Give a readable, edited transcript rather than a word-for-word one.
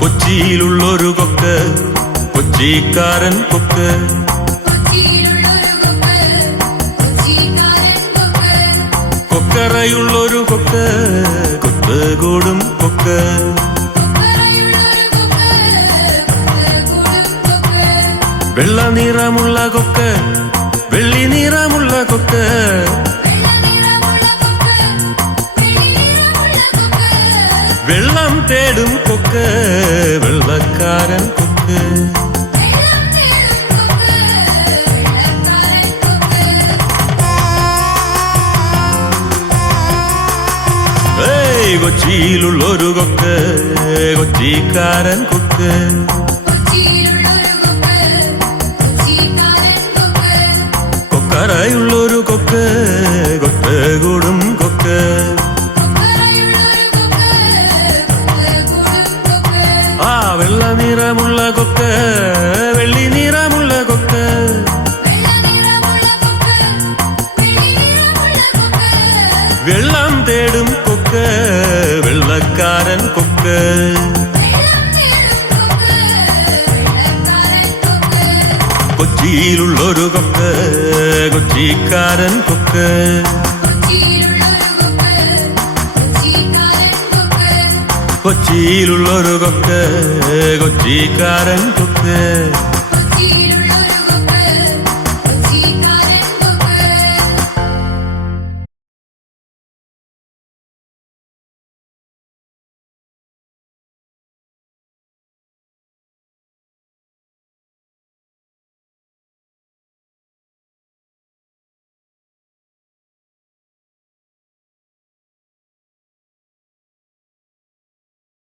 കൊച്ചിയിലുള്ളൊരു കൊക്ക്, കൊച്ചിക്കാരൻ കൊക്ക്. കൊക്കറയുള്ളൊരു കൊക്ക്, കൊത്ത് കൂടും കൊക്ക്. വെള്ള നിറമുള്ള കൊക്ക്, വെള്ളി നിറമുള്ള കൊക്ക്. വെള്ളം തേടും കൊക്ക്, വെള്ളക്കാരൻ കൊക്ക്. കൊച്ചിയിലുള്ളൊരു കൊക്ക്, കൊച്ചിക്കാരൻ കൊക്ക്. കൊക്കറയുള്ളൊരു കൊക്ക്, കൊത്ത് കൂടും കൊക്ക്. ആ വെള്ള നിറമുള്ള കൊക്ക്, വെള്ളി നിറമുള്ള കൊക്ക്. വെള്ളം തേടും കൊക്ക്, വെള്ളക്കാരൻ കൊക്ക്. കൊച്ചിയിലുള്ളൊരു കൊക്ക്, കൊച്ചിക്കാരൻ കൊക്ക്. കൊച്ചിയിലുള്ളൊരു കൊക്ക്, കൊച്ചിക്കാരൻ കൊക്ക്.